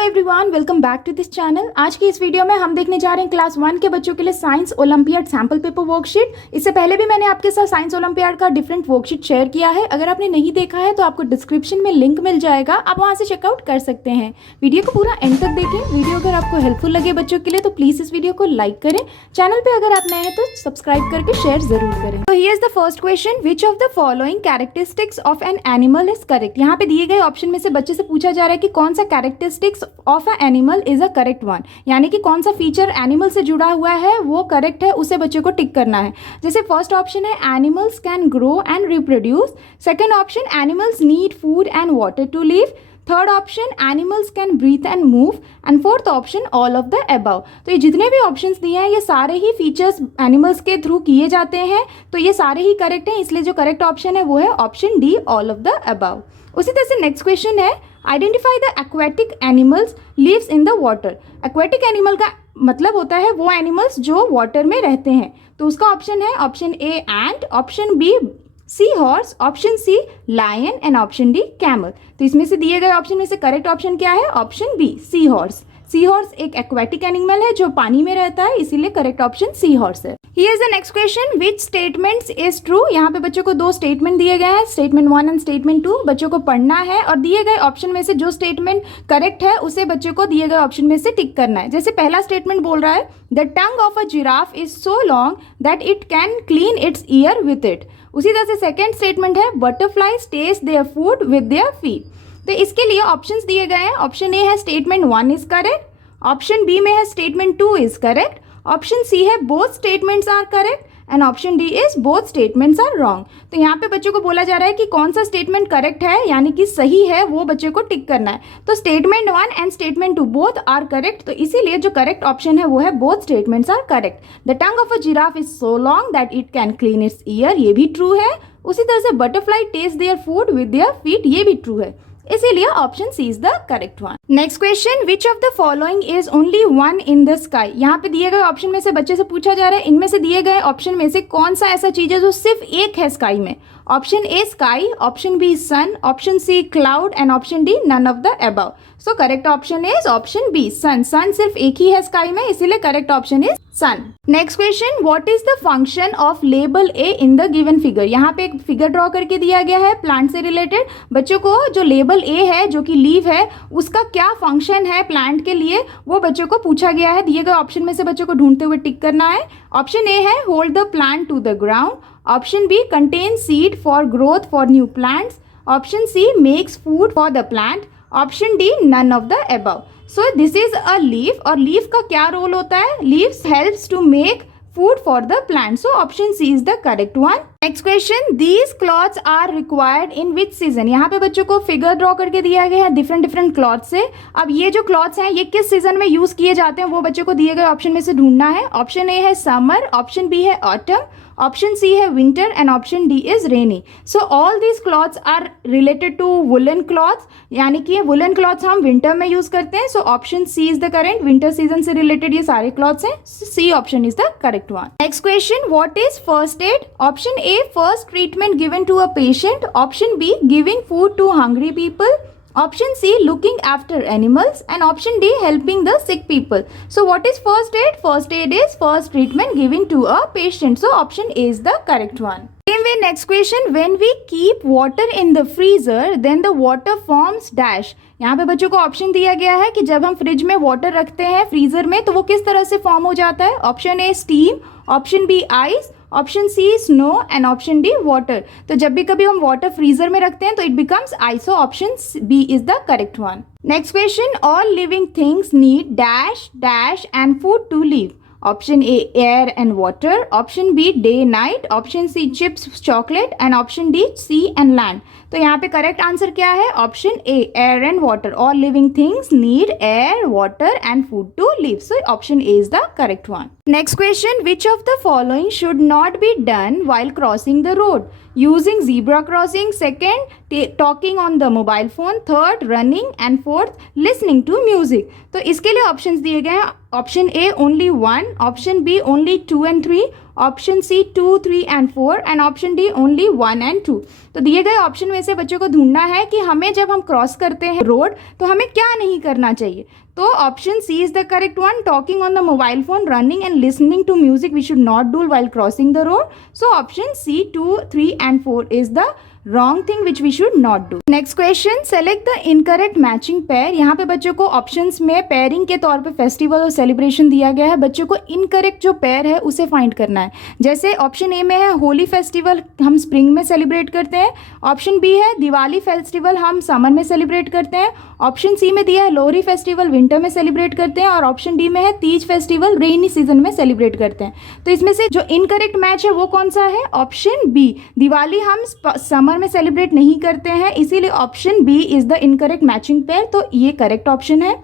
Everyone, welcome back to this channel. आज की इस वीडियो में हम देखने जा रहे हैं क्लास 1 के बच्चों के लिए science olympiad sample paper worksheet. इससे पहले भी मैंने आपके साथ साइंस ओलंपियाड का डिफरेंट वर्कशीट शेयर किया है। अगर आपने नहीं देखा है तो आपको डिस्क्रिप्शन में लिंक मिल जाएगा, आप वहां से चेकआउट कर सकते हैं। वीडियो को पूरा एंड तक देखें। वीडियो अगर आपको हेल्पफुल लगे बच्चों के लिए तो प्लीज इस वीडियो को लाइक करें। चैनल पे अगर आप नए हैं तो सब्सक्राइब करके शेयर जरूर करें। तो here is the first question, which of the following characteristics of an animal is correct. यहाँ पे दिए गए ऑप्शन में से बच्चे से पूछा जा रहा है कि कौन सा characteristics of a animal is a correct one, यानी कि कौन सा फीचर एनिमल से जुड़ा हुआ है वो करेक्ट है, उसे बच्चे को टिक करना है। जैसे फर्स्ट ऑप्शन है animals can grow and reproduce, second option animals need food and water to live, third option animals can breathe and move, and fourth option all of the above. तो ये जितने भी ऑप्शंस दिए हैं ये सारे ही फीचर्स एनिमल्स के थ्रू किए जाते हैं, तो ये सारे ही करेक्ट हैं, इसलिए जो करेक्ट ऑप्शन है वो है option D, all of the above. उसी तरह से नेक्स्ट क्वेश्चन है identify the aquatic animals lives in the water. Aquatic animal का मतलब होता है वो एनिमल्स जो वाटर में रहते हैं, तो उसका ऑप्शन है option A ant, option B sea horse, option C lion and option D camel. तो इसमें से दिए गए ऑप्शन में से करेक्ट ऑप्शन क्या है? Option B, sea horse. Sea horse एक एक्वेटिक एनिमल है जो पानी में रहता है, इसीलिए करेक्ट ऑप्शन सी हॉर्स है। Here is the next question, which statements is true. यहाँ पे बच्चों को दो स्टेटमेंट दिए गए हैं, स्टेटमेंट 1 एंड स्टेटमेंट 2। बच्चों को पढ़ना है और दिए गए ऑप्शन में से जो स्टेटमेंट करेक्ट है उसे बच्चों को दिए गए ऑप्शन में से टिक करना है। जैसे पहला स्टेटमेंट बोल रहा है the tongue of a giraffe is so long that it can clean its ear with it. उसी तरह से सेकेंड स्टेटमेंट है butterflies taste their food with their feet. तो इसके लिए ऑप्शंस दिए गए हैं, ऑप्शन ए है statement 1 is correct, option B में है statement 2 is correct, option C है both statements are correct, and option D is both statements are wrong. तो यहाँ पे बच्चों को बोला जा रहा है कि कौन सा स्टेटमेंट करेक्ट है, यानी कि सही है, वो बच्चे को टिक करना है। तो statement 1 and statement 2 both are correct, तो इसीलिए जो करेक्ट ऑप्शन है वो है both statements are correct. The tongue of a giraffe is so long that it can clean its ear, ये भी ट्रू है। उसी तरह से butterfly taste their food with their feet, ये भी ट्रू है, इसीलिए option C is the correct one. Next question, which of the following is only one in the sky. यहाँ पे दिए गए ऑप्शन में से बच्चे से पूछा जा रहा है इनमें से दिए गए ऑप्शन में से कौन सा ऐसा चीज है जो सिर्फ एक है स्काई में। Option A sky, option B sun, option C cloud and option D none of the above. So correct option is option B, sun. Sun सिर्फ एक ही है स्काई में, इसीलिए correct option is sun. Next question, what is the function of label A in the given figure. यहाँ पे एक figure draw करके दिया गया है प्लांट से रिलेटेड। बच्चों को जो लेबल ए है जो कि लीव है उसका क्या फंक्शन है प्लांट के लिए वो बच्चों को पूछा गया है। दिए गए ऑप्शन में से बच्चों को ढूंढते हुए टिक करना है। ऑप्शन ए है hold the plant to the ground, option B contain seed for growth for new plants, option C makes food for the plant, option D none of the above. So this is a leaf, और leaf का क्या role होता है? Leaves helps to make food for the plant, so option C is the correct one. Next question, these clothes are required in which season. यहाँ पे बच्चों को figure draw करके दिया गया है डिफरेंट डिफरेंट क्लॉथ से। अब ये जो क्लॉथ्स हैं ये किस सीजन में यूज किए जाते हैं वो बच्चों को दिए गए ऑप्शन में से ढूंढना है। ऑप्शन ए है समर, ऑप्शन बी है ऑटम, ऑप्शन सी है winter and option D is rainy. So all these clothes are related to woollen clothes, यानी कि वुलन क्लॉथ्स हम विंटर में यूज करते हैं। So option C is the correct, winter season से related ये सारे क्लॉथ्स हैं, C option is the correct one. Next question, what is first aid. Option A first treatment given to a patient, option B giving food to hungry people, option C looking after animals, and option D helping the sick people. So what is first aid? First aid is first treatment given to a patient, so option A is the correct one. Same way, next question, when we keep water in the freezer then the water forms dash। यहाँ पे बच्चों को option दिया गया है कि जब हम फ्रिज में वाटर रखते हैं फ्रीजर में तो वो किस तरह से फॉर्म हो जाता है। Option A steam, option B ice, option C snow and option D water. तो जब भी कभी हम वाटर फ्रीजर में रखते हैं तो it becomes ice, so option B is the correct one. Next question, all living things need dash dash and food to live. Option A air and water, option B day night, option C chips chocolate and option D sea and land. तो यहाँ पे correct answer क्या है? Option A air and water. All living things need air water and food to live, so option A is the correct one. Next question, which of the following should not be done while crossing the road? Using zebra crossing, second talking on the mobile phone, third running and fourth listening to music। तो इसके लिए options दिए गए हैं, option A only 1, option B only 2 and 3, option C 2, 3 and 4 and option D only 1 and 2। तो दिए गए option में से बच्चों को ढूंढना है कि हमें जब हम क्रॉस करते हैं रोड तो हमें क्या नहीं करना चाहिए। तो option C is the correct one. Talking on the mobile phone, running and listening to music we should not do while crossing the road. So option C 2, 3 and 4 is the wrong thing which we should not do. Next question, select the incorrect matching pair. यहाँ पे बच्चों को options में pairing के तौर पे festival और celebration दिया गया है। बच्चों को इनकरेक्ट जो पेयर है उसे फाइंड करना है। जैसे ऑप्शन ए में है होली फेस्टिवल हम स्प्रिंग में सेलिब्रेट करते हैं। ऑप्शन बी है दिवाली फेस्टिवल हम समर में सेलिब्रेट करते हैं। ऑप्शन सी में दिया है लोहरी फेस्टिवल विंटर में सेलिब्रेट करते हैं। और ऑप्शन डी में है तीज फेस्टिवल रेनी सीजन में सेलिब्रेट करते हैं। तो इसमें से जो इनकरेक्ट मैच है वो कौन सा है? ऑप्शन बी, दिवाली हम समर में सेलिब्रेट नहीं करते हैं, इसीलिए option B is the incorrect matching pair. तो ये करेक्ट ऑप्शन है।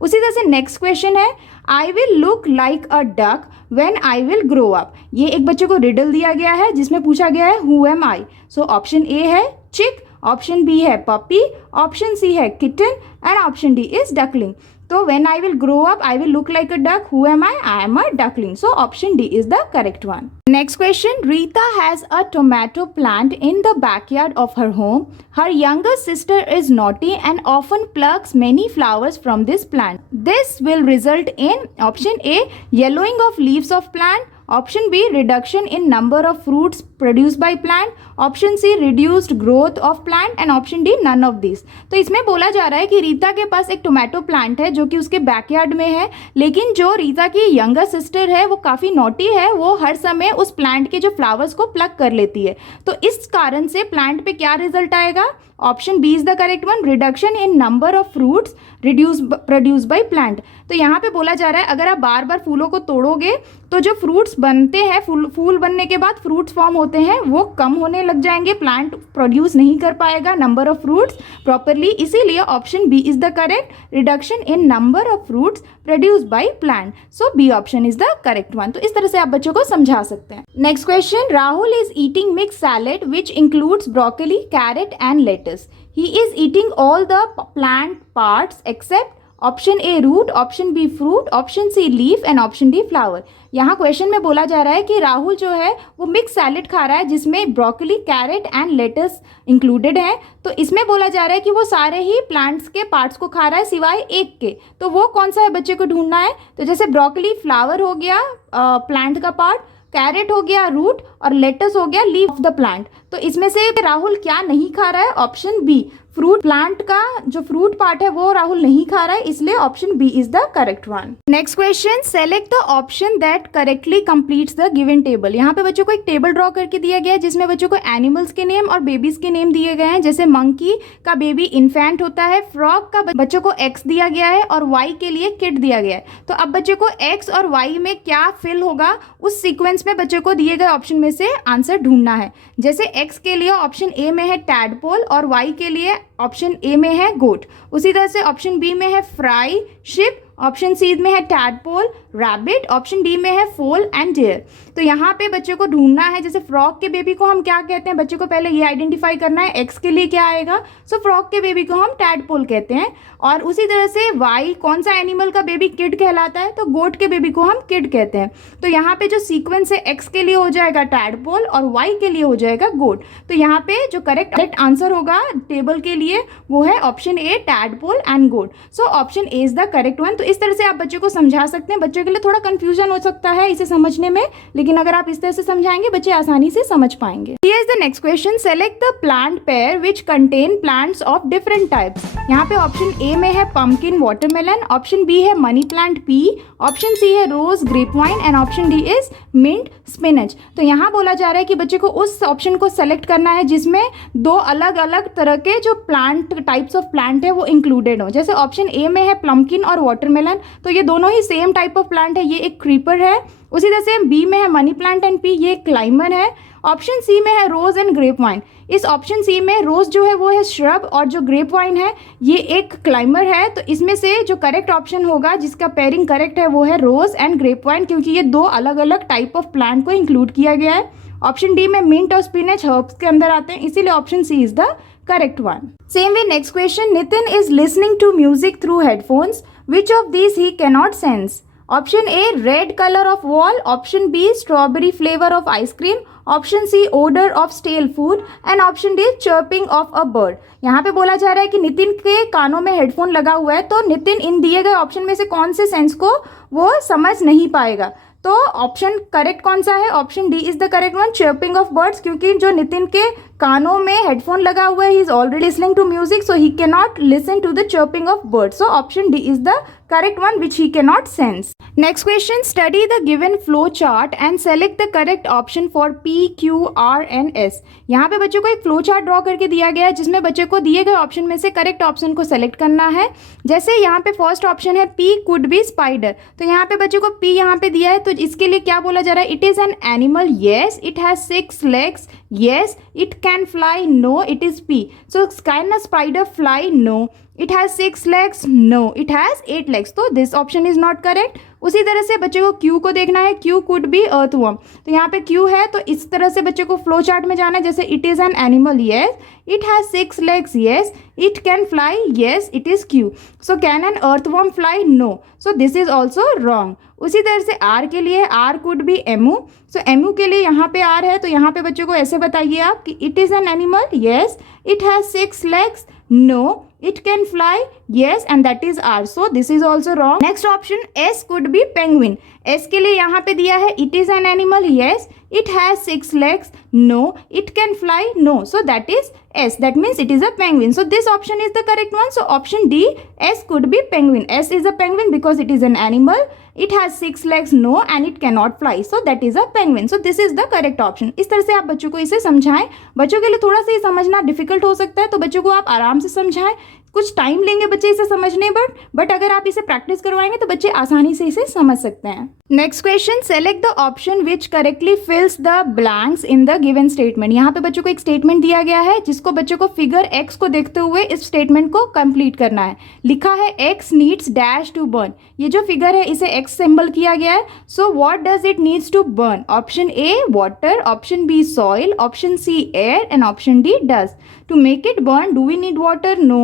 उसी तरह से नेक्स्ट क्वेश्चन है, I will look like a duck when I will grow up. ये एक बच्चे को रिडल दिया गया है जिसमें पूछा गया है who am I. So option A है चिक, ऑप्शन बी है पपी, ऑप्शन सी है kitten and option D is duckling. तो when I will grow up, I will look like a duck. Who am I? I am a duckling. So option D is the correct one. Next question. Rita has a tomato plant in the backyard of her home. Her younger sister is naughty and often plucks many flowers from this plant. This will result in option A, yellowing of leaves of plant. Option B reduction in number of fruits produce by plant, option C reduced growth of plant and option D none of this. तो इसमें बोला जा रहा है कि रीता के पास एक tomato plant है जो कि उसके बैकयार्ड में है, लेकिन जो रीता की यंगर सिस्टर है वो काफ़ी नॉटी है, वो हर समय उस प्लांट के जो फ्लावर्स को प्लक कर लेती है। तो इस कारण से प्लांट पे क्या रिजल्ट आएगा? Option B is the correct one, reduction in number of fruits produce by plant. तो यहाँ पे बोला जा रहा है अगर आप बार बार फूलों को तोड़ोगे तो जो फ्रूट्स बनते हैं, फूल बनने के बाद फ्रूट्स फॉर्म होते हैं वो कम होने लग जाएंगे, प्लांट प्रोड्यूस नहीं कर पाएगा नंबर ऑफ फ्रूट्स प्रॉपरली। इसीलिए option B is the correct, reduction in number of fruits produce by plant. So B option is the correct one. तो इस तरह से आप बच्चों को समझा सकते हैं। Next question, Rahul is eating mix salad which includes broccoli, carrot and lettuce. He is eating all the plant parts except option A root, option B fruit, option C leaf and option D flower. यहाँ question में बोला जा रहा है कि राहुल जो है वो मिक्स सैलेड खा रहा है जिसमें broccoli, carrot and lettuce included है। तो इसमें बोला जा रहा है कि वो सारे ही प्लांट्स के पार्ट्स को खा रहा है सिवाय एक के। तो वो कौन सा है बच्चे को ढूंढना है। तो जैसे ब्रोकली फ्लावर हो गया प्लांट का पार्ट, कैरेट हो गया रूट और लेटस हो गया लीफ ऑफ द प्लांट। तो इसमें से राहुल क्या नहीं खा रहा है? ऑप्शन बी फ्रूट, प्लांट का जो फ्रूट पार्ट है वो राहुल नहीं खा रहा है, इसलिए option B is the correct one. Next question, select the option that correctly completes the given table. यहाँ पे बच्चों को एक टेबल ड्रॉ करके दिया गया है जिसमें बच्चों को एनिमल्स के नेम और बेबीज के नेम दिए गए हैं। जैसे मंकी का बेबी इन्फेंट होता है, फ्रॉग का बच्चों को एक्स दिया गया है और वाई के लिए किड दिया गया है। तो अब बच्चों को एक्स और वाई में क्या फिल होगा उस सीक्वेंस में बच्चों को दिए गए ऑप्शन में से आंसर ढूंढना है। जैसे एक्स के लिए ऑप्शन ए में है टैडपोल और वाई के लिए ऑप्शन ए में है गोट। उसी तरह से ऑप्शन बी में है फ्राई शिप, ऑप्शन सी में है टैडपोल, रैबिट, ऑप्शन डी में है फोल एंड डियर। तो यहाँ पे बच्चों को ढूंढना है। जैसे फ्रॉग के बेबी को हम क्या कहते हैं, बच्चों को पहले ये आइडेंटिफाई करना है एक्स के लिए क्या आएगा। सो फ्रॉग के बेबी को हम टैडपोल कहते हैं। और उसी तरह से वाई कौन सा एनिमल का बेबी किड कहलाता है, तो गोट के बेबी को हम किड कहते हैं। तो यहाँ पे जो सीक्वेंस है एक्स के लिए हो जाएगा टैडपोल और वाई के लिए हो जाएगा गोट। तो यहाँ पे जो करेक्ट आंसर होगा टेबल के लिए वो है option A tadpole and goat. So option A is the correct one. तो इस तरह से आप बच्चों को समझा सकते हैं। बच्चों के लिए थोड़ा कंफ्यूजन हो सकता है इसे समझने में, लेकिन अगर आप इस तरह से समझाएंगे बच्चे आसानी से समझ पाएंगे। Here is the next question, select the plant pair which contain plants of different types। यहाँ पे ऑप्शन ए में है pumpkin watermelon, ऑप्शन बी है money plant pea, option C है rose grape vine and option D is mint spinach. तो यहाँ बोला जा रहा है कि बच्चे को उस ऑप्शन को सेलेक्ट करना है जिसमें दो अलग अलग तरह के जो प्लांट टाइप्स ऑफ प्लांट है वो इंक्लूडेड हो। जैसे ऑप्शन ए में है प्लम्पकिन और वाटरमेलन, तो ये दोनों ही सेम टाइप ऑफ प्लांट है, ये एक क्रीपर है। उसी तरह से बी में है मनी प्लांट एंड पी, ये क्लाइमर है। ऑप्शन सी में है रोज एंड ग्रेप वाइन। इस ऑप्शन सी में रोज जो है वो है श्रब और जो ग्रेप वाइन है ये एक क्लाइमर है। तो इसमें से जो करेक्ट ऑप्शन होगा जिसका पेयरिंग करेक्ट है वो है रोज एंड ग्रेप वाइन, क्योंकि ये दो अलग अलग टाइप ऑफ प्लांट को इंक्लूड किया गया है। ऑप्शन डी में मिंट और स्पिनच हर्ब्स के अंदर आते हैं, इसीलिए option C is the correct one. Same way next question, Nitin is listening to music through headphones, which of this he cannot sense. Option A red colour of wall, option B strawberry flavour of ice cream, option C odour of stale food and option D chirping of a bird. यहाँ पे बोला जा रहा है कि नितिन के कानों में हेडफोन लगा हुआ है, तो नितिन इन दिए गए ऑप्शन में से कौन से सेंस को वो समझ नहीं पाएगा। तो ऑप्शन करेक्ट कौन सा है? Option D is the correct one, chirping of birds, क्योंकि जो नितिन के कानों में हेडफोन लगा हुआ है, he is already listening to music, so he can not listen to the chirping of birds. So option D is the correct one which he cannot sense. Next question, study the given flow chart and select the correct option for P, Q, R and S. यहाँ पे बच्चों को एक flow chart draw करके दिया गया है जिसमें बच्चे को दिए गए ऑप्शन में से करेक्ट ऑप्शन को सेलेक्ट करना है। जैसे यहाँ पे फर्स्ट ऑप्शन है P could be spider, तो यहाँ पे बच्चे को P यहाँ पे दिया है, तो इसके लिए क्या बोला जा रहा है? It is an animal, yes. It has 6 legs, yes. It can fly, no. It is P. So can a spider fly? No. It has 6 legs, no. It has 8 legs. तो this option is not correct. उसी तरह से बच्चे को Q को देखना है, Q could be earthworm, तो यहाँ पे Q है, तो इस तरह से बच्चे को फ्लो चार्ट में जाना है। जैसे it is an animal, yes. It has 6 legs, yes. It can fly, yes. It is Q. So can an earthworm fly? No. So this is also wrong. उसी तरह से R के लिए R could be emu, so emu के लिए यहाँ पे R है, तो यहाँ पे बच्चों को ऐसे बताइए आप कि it is an animal, yes. It has 6 legs, no. It can fly, yes, and that is R. So this is also wrong. Next option S could be penguin. S के लिए यहाँ पे दिया है it is an animal, yes. It has 6 legs, no. It can fly, no. So that is S. That means it is a penguin. So this option is the correct one. So option D, S could be penguin. S is a penguin because it is an animal. It has 6 legs, no, and it cannot fly. So that is a penguin. So this is the correct option. इस तरह से आप बच्चों को इसे समझाएं। बच्चों के लिए थोड़ा सा ये समझना डिफिकल्ट हो सकता है, तो बच्चों को आप आराम से समझाएं। कुछ टाइम लेंगे बच्चे इसे समझने बट अगर आप इसे प्रैक्टिस करवाएंगे तो बच्चे आसानी से इसे समझ सकते हैं। Next question, select the option which correctly फिल्स the blanks in the given statement. यहाँ पे बच्चों को एक स्टेटमेंट दिया गया है जिसको बच्चों को फिगर एक्स को देखते हुए इस स्टेटमेंट को कंप्लीट करना है। लिखा है X needs dash to burn. ये जो फिगर है इसे एक्स सिंबल किया गया है। So what does it needs to burn? Option A water, option B soil, option C air and option D dust. To make it burn, do we need water? No.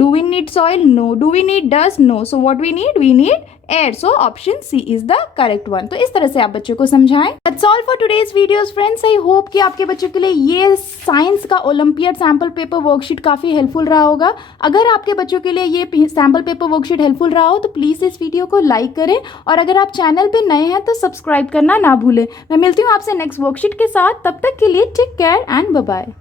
Do we need soil? No. Do we need dust? No. So what we need? We need air. So option C is the correct one. तो इस तरह से आप बच्चों को समझाएं। That's all for today's videos, friends. I hope कि आपके बच्चों के लिए ये साइंस का ओलंपियाड सैम्पल पेपर वर्कशीट काफ़ी हेल्पफुल रहा होगा। अगर आपके बच्चों के लिए ये सैम्पल पेपर वर्कशीट हेल्पफुल रहा हो तो प्लीज़ इस वीडियो को लाइक करें, और अगर आप चैनल पे नए हैं तो सब्सक्राइब करना ना भूलें। मैं मिलती हूँ आपसे नेक्स्ट वर्कशीट के साथ। तब तक के लिए take care and bye bye.